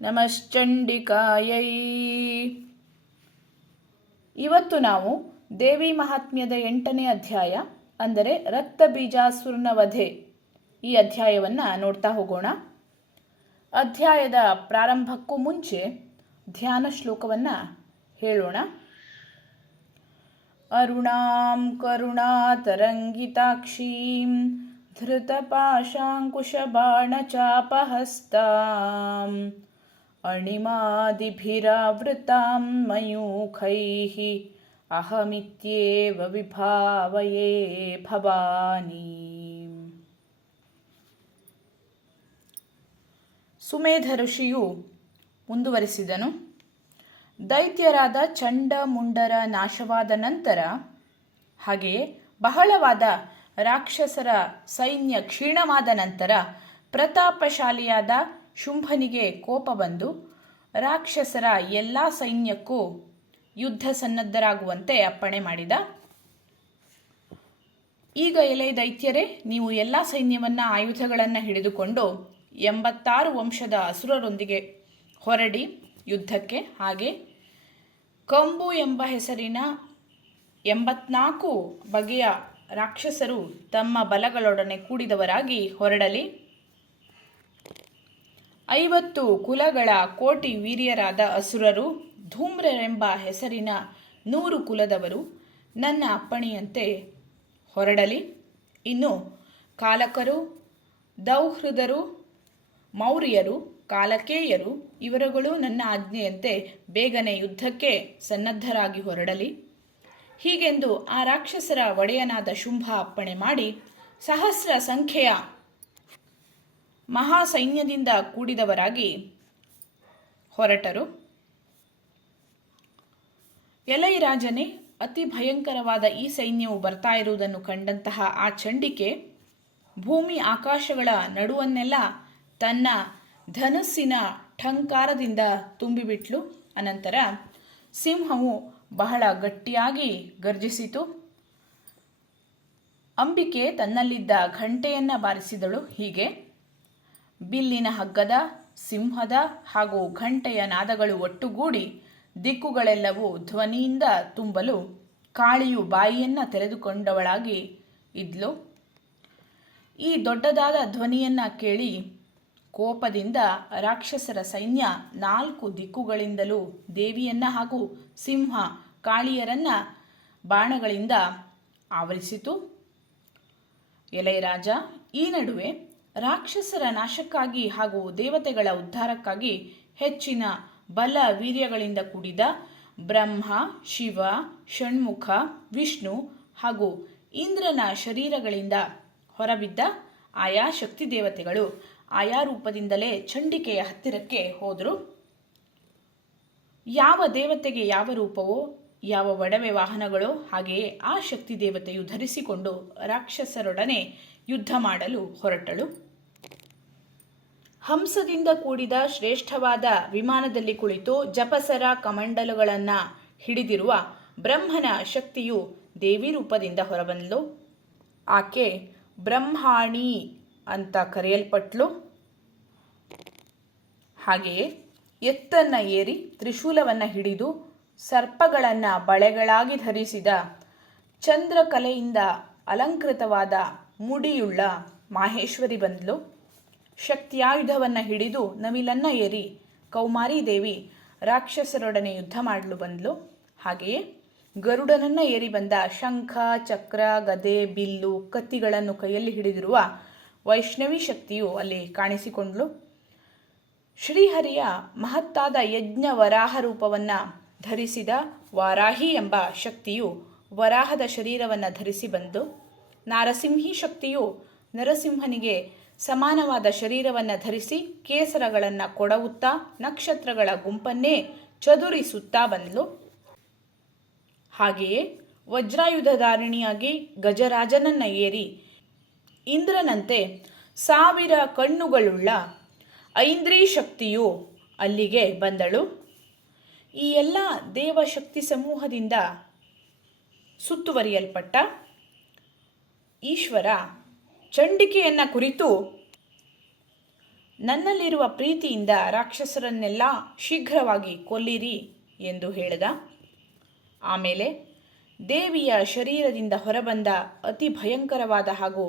ನಮಶ್ಚಂಡಿಕಾಯೈ. ಇವತ್ತು ನಾವು ದೇವಿ ಮಹಾತ್ಮ್ಯದ 8ನೇ ಅಧ್ಯಾಯ ಅಂದರೆ ರಕ್ತ ಬೀಜಾಸುರನ ವಧೆ ಈ ಅಧ್ಯಾಯವನ್ನು ನೋಡ್ತಾ ಹೋಗೋಣ. ಅಧ್ಯಾಯದ ಪ್ರಾರಂಭಕ್ಕೂ ಮುಂಚೆ ಧ್ಯಾನ ಶ್ಲೋಕವನ್ನು ಹೇಳೋಣ. ಅರುಣಾಂ ಕರುಣಾತರಂಗಿತಾಕ್ಷೀಂ ಧೃತಪಾಶಾಂಕುಶಬಾಣಚಾಪಹಸ್ತಾಂ ಅಣಿಮಾದಿಭಿರಾವೃತಾಂ ಮಯೂಖೈಃ ಅಹಮಿತ್ಯೇವ ವಿಭಾವಯೇ ಭವಾನೀಂ. ಸುಮೇಧ ಋಷಿಯು ಮುಂದುವರಿಸಿದನು. ದೈತ್ಯರಾದ ಚಂಡ ಮುಂಡರ ನಾಶವಾದ ನಂತರ, ಹಾಗೆಯೇ ಬಹಳವಾದ ರಾಕ್ಷಸರ ಸೈನ್ಯ ಕ್ಷೀಣವಾದ ನಂತರ ಪ್ರತಾಪಶಾಲಿಯಾದ ಶುಂಭನಿಗೆ ಕೋಪ ಬಂದು ರಾಕ್ಷಸರ ಎಲ್ಲ ಸೈನ್ಯಕ್ಕೂ ಯುದ್ಧ ಸನ್ನದ್ಧರಾಗುವಂತೆ ಅಪ್ಪಣೆ ಮಾಡಿದ. ಈಗ ಎಲೆ ದೈತ್ಯರೇ, ನೀವು ಎಲ್ಲ ಸೈನ್ಯವನ್ನು ಆಯುಧಗಳನ್ನು ಹಿಡಿದುಕೊಂಡು 86 ವಂಶದ ಅಸುರರೊಂದಿಗೆ ಹೊರಡಿ ಯುದ್ಧಕ್ಕೆ. ಹಾಗೆ ಕಂಬು ಎಂಬ ಹೆಸರಿನ 84 ಬಗೆಯ ರಾಕ್ಷಸರು ತಮ್ಮ ಬಲಗಳೊಡನೆ ಕೂಡಿದವರಾಗಿ ಹೊರಡಲಿ. 50 ಕುಲಗಳ ಕೋಟಿ ವೀರ್ಯರಾದ ಅಸುರರು, ಧೂಮ್ರರೆಂಬ ಹೆಸರಿನ 100 ಕುಲದವರು ನನ್ನ ಅಪ್ಪಣೆಯಂತೆ ಹೊರಡಲಿ. ಇನ್ನು ಕಾಲಕರು, ದೌಹೃದರು, ಮೌರ್ಯರು, ಕಾಲಕೇಯರು ಇವರುಗಳು ನನ್ನ ಆಜ್ಞೆಯಂತೆ ಬೇಗನೆ ಯುದ್ಧಕ್ಕೆ ಸನ್ನದ್ಧರಾಗಿ ಹೊರಡಲಿ. ಹೀಗೆಂದು ಆ ರಾಕ್ಷಸರ ಒಡೆಯನಾದ ಶುಂಭ ಅಪ್ಪಣೆ ಮಾಡಿ ಸಹಸ್ರ ಸಂಖ್ಯೆಯ ಮಹಾಸೈನ್ಯದಿಂದ ಕೂಡಿದವರಾಗಿ ಹೊರಟರು. ಎಲೈ ರಾಜನೇ, ಅತಿ ಭಯಂಕರವಾದ ಈ ಸೈನ್ಯವು ಬರ್ತಾ ಇರುವುದನ್ನು ಕಂಡಂತಹ ಆ ಚಂಡಿಕೆ ಭೂಮಿ ಆಕಾಶಗಳ ನಡುವನ್ನೆಲ್ಲ ತನ್ನ ಧನುಸ್ಸಿನ ಠಂಕಾರದಿಂದ ತುಂಬಿಬಿಟ್ಲು. ಅನಂತರ ಸಿಂಹವು ಬಹಳ ಗಟ್ಟಿಯಾಗಿ ಗರ್ಜಿಸಿತು. ಅಂಬಿಕೆ ತನ್ನಲ್ಲಿದ್ದ ಘಂಟೆಯನ್ನು ಬಾರಿಸಿದಳು. ಹೀಗೆ ಬಿಲ್ಲಿನ ಹಗ್ಗದ, ಸಿಂಹದ ಹಾಗೂ ಘಂಟೆಯ ನಾದಗಳು ಒಟ್ಟುಗೂಡಿ ದಿಕ್ಕುಗಳೆಲ್ಲವೂ ಧ್ವನಿಯಿಂದ ತುಂಬಲು ಕಾಳಿಯು ಬಾಯಿಯನ್ನು ತೆರೆದುಕೊಂಡವಳಾಗಿ ಇದ್ಲು. ಈ ದೊಡ್ಡದಾದ ಧ್ವನಿಯನ್ನು ಕೇಳಿ ಕೋಪದಿಂದ ರಾಕ್ಷಸರ ಸೈನ್ಯ 4 ದಿಕ್ಕುಗಳಿಂದಲೂ ದೇವಿಯನ್ನ ಹಾಗೂ ಸಿಂಹ ಕಾಳಿಯರನ್ನ ಬಾಣಗಳಿಂದ ಆವರಿಸಿತು. ಎಲೈ ರಾಜ, ಈ ನಡುವೆ ರಾಕ್ಷಸರ ನಾಶಕ್ಕಾಗಿ ಹಾಗೂ ದೇವತೆಗಳ ಉದ್ಧಾರಕ್ಕಾಗಿ ಹೆಚ್ಚಿನ ಬಲ ವೀರ್ಯಗಳಿಂದ ಕೂಡಿದ ಬ್ರಹ್ಮ, ಶಿವ, ಷಣ್ಮುಖ, ವಿಷ್ಣು ಹಾಗೂ ಇಂದ್ರನ ಶರೀರಗಳಿಂದ ಹೊರಬಿದ್ದ ಆಯಾ ಶಕ್ತಿ ದೇವತೆಗಳು ಆಯಾ ರೂಪದಿಂದಲೇ ಚಂಡಿಕೆಯ ಹತ್ತಿರಕ್ಕೆ ಹೋದರು. ಯಾವ ದೇವತೆಗೆ ಯಾವ ರೂಪವೋ, ಯಾವ ಒಡವೆ ವಾಹನಗಳೋ, ಹಾಗೆಯೇ ಆ ಶಕ್ತಿ ದೇವತೆಯು ಧರಿಸಿಕೊಂಡು ರಾಕ್ಷಸರೊಡನೆ ಯುದ್ಧ ಮಾಡಲು ಹೊರಟಳು. ಹಂಸದಿಂದ ಕೂಡಿದ ಶ್ರೇಷ್ಠವಾದ ವಿಮಾನದಲ್ಲಿ ಕುಳಿತು ಜಪಸರ ಕಮಂಡಲುಗಳನ್ನು ಹಿಡಿದಿರುವ ಬ್ರಹ್ಮನ ಶಕ್ತಿಯು ದೇವಿ ರೂಪದಿಂದ ಹೊರಬಂದಳು. ಆಕೆ ಬ್ರಹ್ಮಾಣಿ ಅಂತ ಕರೆಯಲ್ಪಟ್ಲು. ಹಾಗೆಯೇ ಎತ್ತನ್ನ ಏರಿ ತ್ರಿಶೂಲವನ್ನು ಹಿಡಿದು ಸರ್ಪಗಳನ್ನು ಬಳೆಗಳಾಗಿ ಧರಿಸಿದ ಚಂದ್ರಕಲೆಯಿಂದ ಅಲಂಕೃತವಾದ ಮುಡಿಯುಳ್ಳ ಮಾಹೇಶ್ವರಿ ಬಂದಳು. ಶಕ್ತಿಯಾಯುಧವನ್ನು ಹಿಡಿದು ನವಿಲನ್ನ ಏರಿ ಕೌಮಾರಿ ದೇವಿ ರಾಕ್ಷಸರೊಡನೆ ಯುದ್ಧ ಮಾಡಲು ಬಂದಳು. ಹಾಗೆಯೇ ಗರುಡನನ್ನ ಏರಿ ಬಂದ ಶಂಖ, ಚಕ್ರ, ಗದೆ, ಬಿಲ್ಲು, ಕತ್ತಿಗಳನ್ನು ಕೈಯಲ್ಲಿ ಹಿಡಿದಿರುವ ವೈಷ್ಣವಿ ಶಕ್ತಿಯು ಅಲ್ಲಿ ಕಾಣಿಸಿಕೊಂಡಳು. ಶ್ರೀಹರಿಯ ಮಹತ್ತಾದ ಯಜ್ಞ ವರಾಹ ರೂಪವನ್ನು ಧರಿಸಿದ ವಾರಾಹಿ ಎಂಬ ಶಕ್ತಿಯು ವರಾಹದ ಶರೀರವನ್ನು ಧರಿಸಿ ಬಂದು, ನಾರಸಿಂಹಿ ಶಕ್ತಿಯು ನರಸಿಂಹನಿಗೆ ಸಮಾನವಾದ ಶರೀರವನ್ನು ಧರಿಸಿ ಕೇಸರಗಳನ್ನು ಕೊಡವುತ್ತಾ ನಕ್ಷತ್ರಗಳ ಗುಂಪನ್ನೇ ಚದುರಿಸುತ್ತಾ ಬಂದಳು. ಹಾಗೆಯೇ ವಜ್ರಾಯುಧಧಾರಿಣಿಯಾಗಿ ಗಜರಾಜನನ್ನ ಏರಿ ಇಂದ್ರನಂತೆ 1000 ಕಣ್ಣುಗಳುಳ್ಳ ಐಂದ್ರಿ ಶಕ್ತಿಯು ಅಲ್ಲಿಗೆ ಬಂದಳು. ಈ ಎಲ್ಲ ದೇವಶಕ್ತಿ ಸಮೂಹದಿಂದ ಸುತ್ತುವರಿಯಲ್ಪಟ್ಟ ಈಶ್ವರ ಚಂಡಿಕೆಯನ್ನು ಕುರಿತು ನನ್ನಲ್ಲಿರುವ ಪ್ರೀತಿಯಿಂದ ರಾಕ್ಷಸರನ್ನೆಲ್ಲ ಶೀಘ್ರವಾಗಿ ಕೊಲ್ಲಿರಿ ಎಂದು ಹೇಳಿದ. ಆಮೇಲೆ ದೇವಿಯ ಶರೀರದಿಂದ ಹೊರಬಂದ ಅತಿ ಭಯಂಕರವಾದ ಹಾಗೂ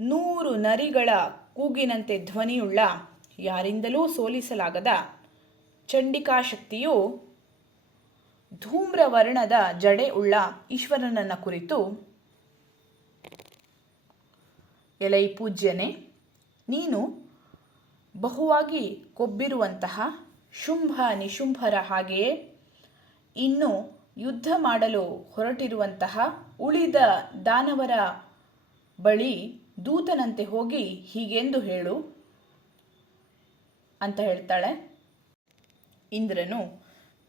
100 ನರಿಗಳ ಕೂಗಿನಂತೆ ಧ್ವನಿಯುಳ್ಳ, ಯಾರಿಂದಲೂ ಸೋಲಿಸಲಾಗದ ಚಂಡಿಕಾ ಶಕ್ತಿಯು ಧೂಮ್ರವರ್ಣದ ಜಡೆ ಉಳ್ಳ ಈಶ್ವರನನ್ನ ಕುರಿತು, ಎಲೈ ಪೂಜ್ಯನೇ, ನೀನು ಬಹುವಾಗಿ ಕೊಬ್ಬಿರುವಂತಹ ಶುಂಭ ನಿಶುಂಭರ ಹಾಗೆಯೇ ಇನ್ನು ಯುದ್ಧ ಮಾಡಲು ಹೊರಟಿರುವಂತಹ ಉಳಿದ ದಾನವರ ಬಳಿ ದೂತನಂತೆ ಹೋಗಿ ಹೀಗೆಂದು ಹೇಳು ಅಂತ ಹೇಳ್ತಾಳೆ. ಇಂದ್ರನು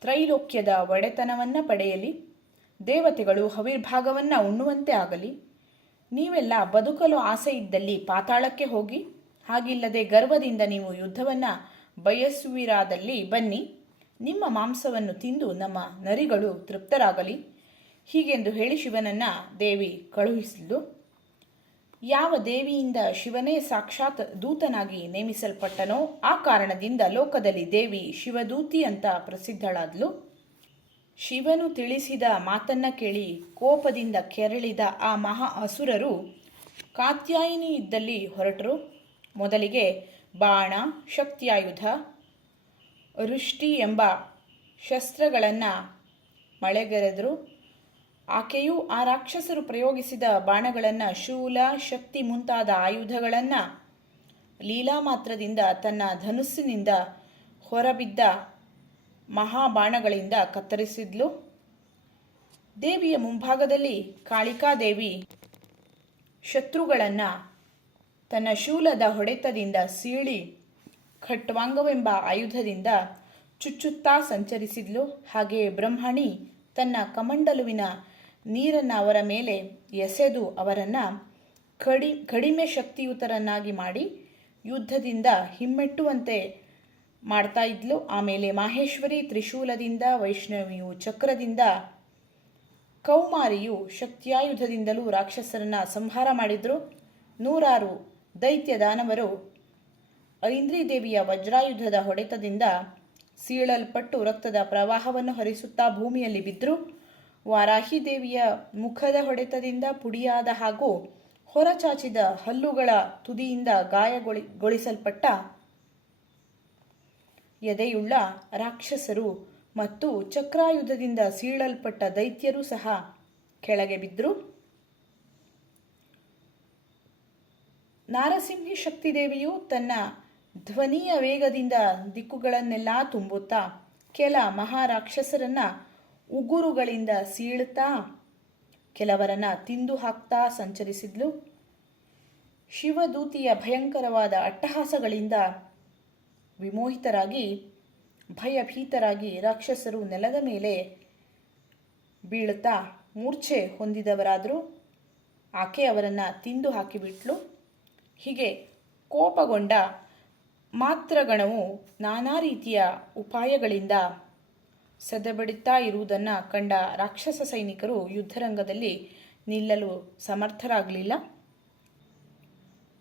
ತ್ರೈಲೋಕ್ಯದ ಒಡೆತನವನ್ನು ಪಡೆಯಲಿ, ದೇವತೆಗಳು ಹವಿರ್ಭಾಗವನ್ನು ಉಣ್ಣುವಂತೆ ಆಗಲಿ, ನೀವೆಲ್ಲ ಬದುಕಲು ಆಸೆ ಇದ್ದಲ್ಲಿ ಪಾತಾಳಕ್ಕೆ ಹೋಗಿ, ಹಾಗಿಲ್ಲದೆ ಗರ್ವದಿಂದ ನೀವು ಯುದ್ಧವನ್ನು ಬಯಸುವಿರಾದಲ್ಲಿ ಬನ್ನಿ, ನಿಮ್ಮ ಮಾಂಸವನ್ನು ತಿಂದು ನಮ್ಮ ನರಿಗಳು ತೃಪ್ತರಾಗಲಿ, ಹೀಗೆಂದು ಹೇಳಿ ಶಿವನನ್ನು ದೇವಿ ಕಳುಹಿಸಿದ್ಲು. ಯಾವ ದೇವಿಯಿಂದ ಶಿವನೇ ಸಾಕ್ಷಾತ್ ದೂತನಾಗಿ ನೇಮಿಸಲ್ಪಟ್ಟನೋ ಆ ಕಾರಣದಿಂದ ಲೋಕದಲ್ಲಿ ದೇವಿ ಶಿವದೂತಿ ಅಂತ ಪ್ರಸಿದ್ಧಳಾದ್ಲು. ಶಿವನು ತಿಳಿಸಿದ ಮಾತನ್ನ ಕೇಳಿ ಕೋಪದಿಂದ ಕೆರಳಿದ ಆ ಮಹಾ ಅಸುರರು ಕಾತ್ಯಾಯಿನಿ ಇದ್ದಲ್ಲಿ ಹೊರಟರು. ಮೊದಲಿಗೆ ಬಾಣ, ಶಕ್ತಿಯಾಯುಧ, ವೃಷ್ಟಿ ಎಂಬ ಶಸ್ತ್ರಗಳನ್ನು ಮಳೆಗೆರೆದರು. ಆಕೆಯು ಆ ರಾಕ್ಷಸರು ಪ್ರಯೋಗಿಸಿದ ಬಾಣಗಳನ್ನು, ಶೂಲ, ಶಕ್ತಿ ಮುಂತಾದ ಆಯುಧಗಳನ್ನು ಲೀಲಾ ಮಾತ್ರದಿಂದ ತನ್ನ ಧನುಸ್ಸಿನಿಂದ ಹೊರಬಿದ್ದ ಮಹಾಬಾಣಗಳಿಂದ ಕತ್ತರಿಸಿದ್ಲು. ದೇವಿಯ ಮುಂಭಾಗದಲ್ಲಿ ಕಾಳಿಕಾದೇವಿ ಶತ್ರುಗಳನ್ನು ತನ್ನ ಶೂಲದ ಹೊಡೆತದಿಂದ ಸೀಳಿ ಖಟ್ವಾಂಗವೆಂಬ ಆಯುಧದಿಂದ ಚುಚ್ಚುತ್ತಾ ಸಂಚರಿಸಿದ್ಲು. ಹಾಗೆಯೇ ಬ್ರಹ್ಮಣಿ ತನ್ನ ಕಮಂಡಲುವಿನ ನೀರನ್ನು ಅವರ ಮೇಲೆ ಎಸೆದು ಅವರನ್ನು ಕಡಿಮೆ ಶಕ್ತಿಯುತರನ್ನಾಗಿ ಮಾಡಿ ಯುದ್ಧದಿಂದ ಹಿಮ್ಮೆಟ್ಟುವಂತೆ ಮಾಡ್ತಾ ಇದ್ಲು. ಆಮೇಲೆ ಮಾಹೇಶ್ವರಿ ತ್ರಿಶೂಲದಿಂದ, ವೈಷ್ಣವಿಯು ಚಕ್ರದಿಂದ, ಕೌಮಾರಿಯು ಶಕ್ತಿಯಾಯುಧದಿಂದಲೂ ರಾಕ್ಷಸರನ್ನ ಸಂಹಾರ ಮಾಡಿದ್ರು. 100 ದೈತ್ಯ ದಾನವರು ಐಂದ್ರಿ ದೇವಿಯ ವಜ್ರಾಯುಧದ ಹೊಡೆತದಿಂದ ಸೀಳಲ್ಪಟ್ಟು ರಕ್ತದ ಪ್ರವಾಹವನ್ನು ಹರಿಸುತ್ತಾ ಭೂಮಿಯಲ್ಲಿ ಬಿದ್ದರು. ವಾರಾಹಿ ದೇವಿಯ ಮುಖದ ಹೊಡೆತದಿಂದ ಪುಡಿಯಾದ ಹಾಗೂ ಹೊರಚಾಚಿದ ಹಲ್ಲುಗಳ ತುದಿಯಿಂದ ಗಾಯಗೊಳಿಸಲ್ಪಟ್ಟ ಎದೆಯುಳ್ಳ ರಾಕ್ಷಸರು ಮತ್ತು ಚಕ್ರಾಯುಧದಿಂದ ಸೀಳಲ್ಪಟ್ಟ ದೈತ್ಯರು ಸಹ ಕೆಳಗೆ ಬಿದ್ದರು. ನಾರಸಿಂಹಿ ಶಕ್ತಿದೇವಿಯು ತನ್ನ ಧ್ವನಿಯ ವೇಗದಿಂದ ದಿಕ್ಕುಗಳನ್ನೆಲ್ಲ ತುಂಬುತ್ತಾ ಕೆಲ ಮಹಾರಾಕ್ಷಸರನ್ನ ಉಗುರುಗಳಿಂದ ಸೀಳುತ್ತಾ ಕೆಲವರನ್ನ ತಿಂದು ಹಾಕ್ತಾ ಸಂಚರಿಸಿದ್ಲು. ಶಿವದೂತಿಯ ಭಯಂಕರವಾದ ಅಟ್ಟಹಾಸಗಳಿಂದ ವಿಮೋಹಿತರಾಗಿ ಭಯಭೀತರಾಗಿ ರಾಕ್ಷಸರು ನೆಲದ ಮೇಲೆ ಬೀಳುತ್ತಾ ಮೂರ್ಛೆ ಹೊಂದಿದವರಾದರು. ಆಕೆ ಅವರನ್ನು ತಿಂದು ಹಾಕಿಬಿಟ್ಲು. ಹೀಗೆ ಕೋಪಗೊಂಡ ಮಾತ್ರಗಣವು ನಾನಾ ರೀತಿಯ ಉಪಾಯಗಳಿಂದ ಸದೆಬಡಿತಾ ಇರುವುದನ್ನು ಕಂಡ ರಾಕ್ಷಸ ಸೈನಿಕರು ಯುದ್ಧರಂಗದಲ್ಲಿ ನಿಲ್ಲಲು ಸಮರ್ಥರಾಗಲಿಲ್ಲ.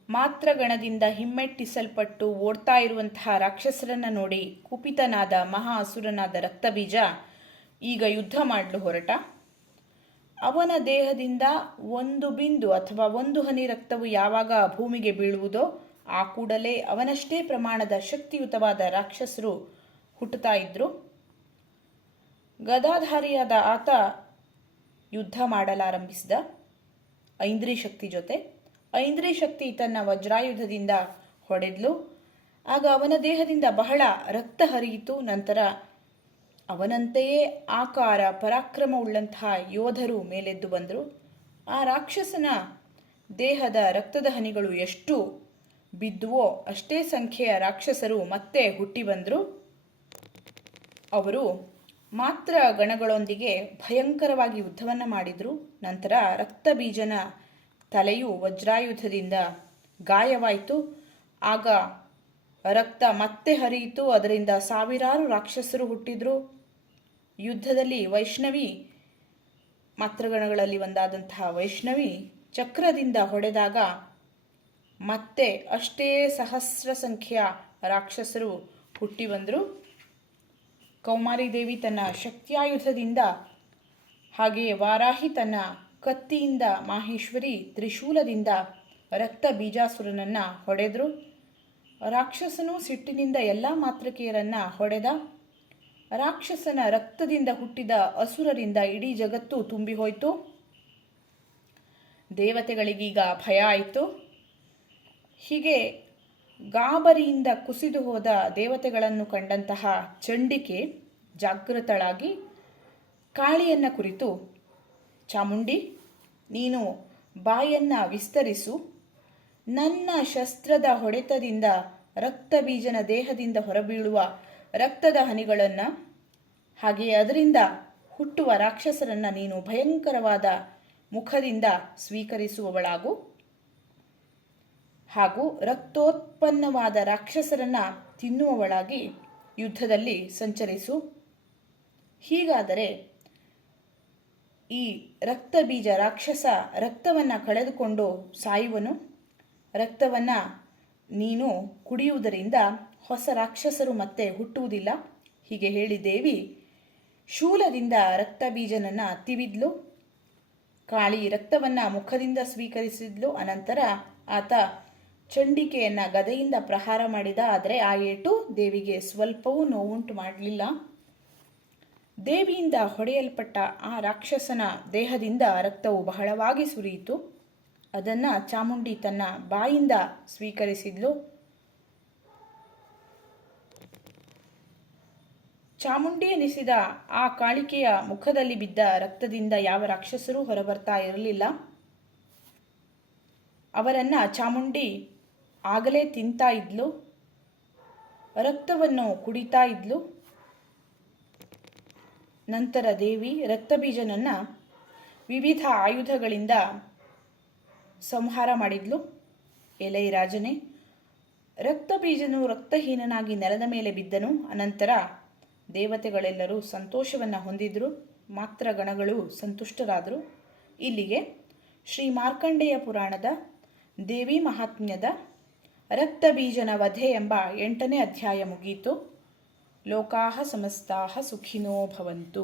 ಮಾತ್ರಗಣದಿಂದ ಹಿಮ್ಮೆಟ್ಟಿಸಲ್ಪಟ್ಟು ಓಡ್ತಾ ಇರುವಂತಹ ರಾಕ್ಷಸರನ್ನು ನೋಡಿ ಕುಪಿತನಾದ ಮಹಾ ಅಸುರನಾದ ರಕ್ತಬೀಜ ಈಗ ಯುದ್ಧ ಮಾಡಲು ಹೊರಟ. ಅವನ ದೇಹದಿಂದ ಒಂದು ಬಿಂದು ಅಥವಾ ಒಂದು ಹನಿ ರಕ್ತವು ಯಾವಾಗ ಭೂಮಿಗೆ ಬೀಳುವುದೋ ಆ ಕೂಡಲೇ ಅವನಷ್ಟೇ ಪ್ರಮಾಣದ ಶಕ್ತಿಯುತವಾದ ರಾಕ್ಷಸರು ಹುಟ್ಟುತ್ತಾ ಇದ್ರು. ಗದಾಧಾರಿಯಾದ ಆತ ಯುದ್ಧ ಮಾಡಲಾರಂಭಿಸಿದ ಐಂದ್ರಿ ಶಕ್ತಿ ಜೊತೆ. ಐಂದ್ರಿ ಶಕ್ತಿ ತನ್ನ ವಜ್ರಾಯುಧದಿಂದ ಹೊಡೆದ್ಲು. ಆಗ ಅವನ ದೇಹದಿಂದ ಬಹಳ ರಕ್ತ ಹರಿಯಿತು. ನಂತರ ಅವನಂತೆಯೇ ಆಕಾರ ಪರಾಕ್ರಮವುಳ್ಳಂತಹ ಯೋಧರು ಮೇಲೆದ್ದು ಬಂದರು. ಆ ರಾಕ್ಷಸನ ದೇಹದ ರಕ್ತದ ಹನಿಗಳು ಎಷ್ಟು ಬಿದ್ದುವೋ ಅಷ್ಟೇ ಸಂಖ್ಯೆಯ ರಾಕ್ಷಸರು ಮತ್ತೆ ಹುಟ್ಟಿ ಬಂದರು. ಅವರು ಮಾತ್ರ ಗಣಗಳೊಂದಿಗೆ ಭಯಂಕರವಾಗಿ ಯುದ್ಧವನ್ನು ಮಾಡಿದರು. ನಂತರ ರಕ್ತಬೀಜನ ತಲೆಯು ವಜ್ರಾಯುಧದಿಂದ ಗಾಯವಾಯಿತು. ಆಗ ರಕ್ತ ಮತ್ತೆ ಹರಿಯಿತು. ಅದರಿಂದ ಸಾವಿರಾರು ರಾಕ್ಷಸರು ಹುಟ್ಟಿದ್ರು. ಯುದ್ಧದಲ್ಲಿ ವೈಷ್ಣವಿ, ಮಾತೃಗಣಗಳಲ್ಲಿ ಒಂದಾದಂತಹ ವೈಷ್ಣವಿ ಚಕ್ರದಿಂದ ಹೊಡೆದಾಗ ಮತ್ತೆ ಅಷ್ಟೇ ಸಹಸ್ರ ಸಂಖ್ಯೆಯ ರಾಕ್ಷಸರು ಹುಟ್ಟಿ ಬಂದರು. ಕೌಮಾರಿ ದೇವಿ ತನ್ನ ಶಕ್ತ್ಯಾಯುಧದಿಂದ, ಹಾಗೆಯೇ ವಾರಾಹಿ ತನ್ನ ಕತ್ತಿಯಿಂದ, ಮಾಹೇಶ್ವರಿ ತ್ರಿಶೂಲದಿಂದ ರಕ್ತ ಬೀಜಾಸುರನನ್ನು ಹೊಡೆದರು. ರಾಕ್ಷಸನು ಸಿಟ್ಟಿನಿಂದ ಎಲ್ಲ ಮಾತೃಕೆಯರನ್ನು ಹೊಡೆದ. ರಾಕ್ಷಸನ ರಕ್ತದಿಂದ ಹುಟ್ಟಿದ ಅಸುರರಿಂದ ಇಡೀ ಜಗತ್ತು ತುಂಬಿ ಹೋಯಿತು. ದೇವತೆಗಳಿಗೀಗ ಭಯ ಆಯಿತು. ಹೀಗೆ ಗಾಬರಿಯಿಂದ ಕುಸಿದು ಹೋದ ದೇವತೆಗಳನ್ನು ಕಂಡಂತಹ ಚಂಡಿಕೆ ಜಾಗೃತಳಾಗಿ ಕಾಳಿಯನ್ನು ಕುರಿತು, ಚಾಮುಂಡಿ, ನೀನು ಬಾಯನ್ನು ವಿಸ್ತರಿಸು, ನನ್ನ ಶಸ್ತ್ರದ ಹೊಡೆತದಿಂದ ರಕ್ತಬೀಜನ ದೇಹದಿಂದ ಹೊರಬೀಳುವ ರಕ್ತದ ಹನಿಗಳನ್ನು, ಹಾಗೆಯೇ ಅದರಿಂದ ಹುಟ್ಟುವ ರಾಕ್ಷಸರನ್ನು ನೀನು ಭಯಂಕರವಾದ ಮುಖದಿಂದ ಸ್ವೀಕರಿಸುವವಳಾಗು, ಹಾಗೂ ರಕ್ತೋತ್ಪನ್ನವಾದ ರಾಕ್ಷಸರನ್ನು ತಿನ್ನುವವಳಾಗಿ ಯುದ್ಧದಲ್ಲಿ ಸಂಚರಿಸು. ಹೀಗಾದರೆ ಈ ರಕ್ತಬೀಜ ರಾಕ್ಷಸ ರಕ್ತವನ್ನು ಕಳೆದುಕೊಂಡು ಸಾಯುವನು. ರಕ್ತವನ್ನು ನೀನು ಕುಡಿಯುವುದರಿಂದ ಹೊಸ ರಾಕ್ಷಸರು ಮತ್ತೆ ಹುಟ್ಟುವುದಿಲ್ಲ. ಹೀಗೆ ಹೇಳಿ ದೇವಿ ಶೂಲದಿಂದ ರಕ್ತಬೀಜನನ್ನು ತಿವಿದ್ಲು. ಕಾಳಿ ರಕ್ತವನ್ನು ಮುಖದಿಂದ ಸ್ವೀಕರಿಸಿದ್ಲು. ಅನಂತರ ಆತ ಚಂಡಿಕೆಯನ್ನು ಗದೆಯಿಂದ ಪ್ರಹಾರ ಮಾಡಿದ. ಆದರೆ ಆ ಏಟು ದೇವಿಗೆ ಸ್ವಲ್ಪವೂ ನೋವುಂಟು ಮಾಡಲಿಲ್ಲ. ದೇವಿಯಿಂದ ಹೊಡೆಯಲ್ಪಟ್ಟ ಆ ರಾಕ್ಷಸನ ದೇಹದಿಂದ ರಕ್ತವು ಬಹಳವಾಗಿ ಸುರಿಯಿತು. ಅದನ್ನು ಚಾಮುಂಡಿ ತನ್ನ ಬಾಯಿಂದ ಸ್ವೀಕರಿಸಿದ್ಲು. ಚಾಮುಂಡಿ ಎನಿಸಿದ ಆ ಕಾಳಿಕೆಯ ಮುಖದಲ್ಲಿ ಬಿದ್ದ ರಕ್ತದಿಂದ ಯಾವ ರಾಕ್ಷಸರೂ ಹೊರಬರ್ತಾ ಇರಲಿಲ್ಲ. ಅವರನ್ನು ಚಾಮುಂಡಿ ಆಗಲೇ ತಿಂತಾ ಇದ್ಲು, ರಕ್ತವನ್ನು ಕುಡಿತಾ ಇದ್ಲು. ನಂತರ ದೇವಿ ರಕ್ತಬೀಜನನ್ನು ವಿವಿಧ ಆಯುಧಗಳಿಂದ ಸಂಹಾರ ಮಾಡಿದ್ಲು. ಎಲೈ ರಾಜನೇ, ರಕ್ತಬೀಜನು ರಕ್ತಹೀನನಾಗಿ ನೆಲದ ಮೇಲೆ ಬಿದ್ದನು. ಅನಂತರ ದೇವತೆಗಳೆಲ್ಲರೂ ಸಂತೋಷವನ್ನು ಹೊಂದಿದ್ರು, ಮಾತ್ರ ಗಣಗಳು ಸಂತುಷ್ಟರಾದರು. ಇಲ್ಲಿಗೆ ಶ್ರೀ ಮಾರ್ಕಂಡೇಯ ಪುರಾಣದ ದೇವಿ ಮಹಾತ್ಮ್ಯದ ರಕ್ತಬೀಜನ ವಧೆ ಎಂಬ 8ನೇ ಅಧ್ಯಾಯ ಮುಗಿಯಿತು. ಲೋಕಾಹ ಸಮಸ್ತಾಹ ಸುಖಿನೋ ಭವಂತು.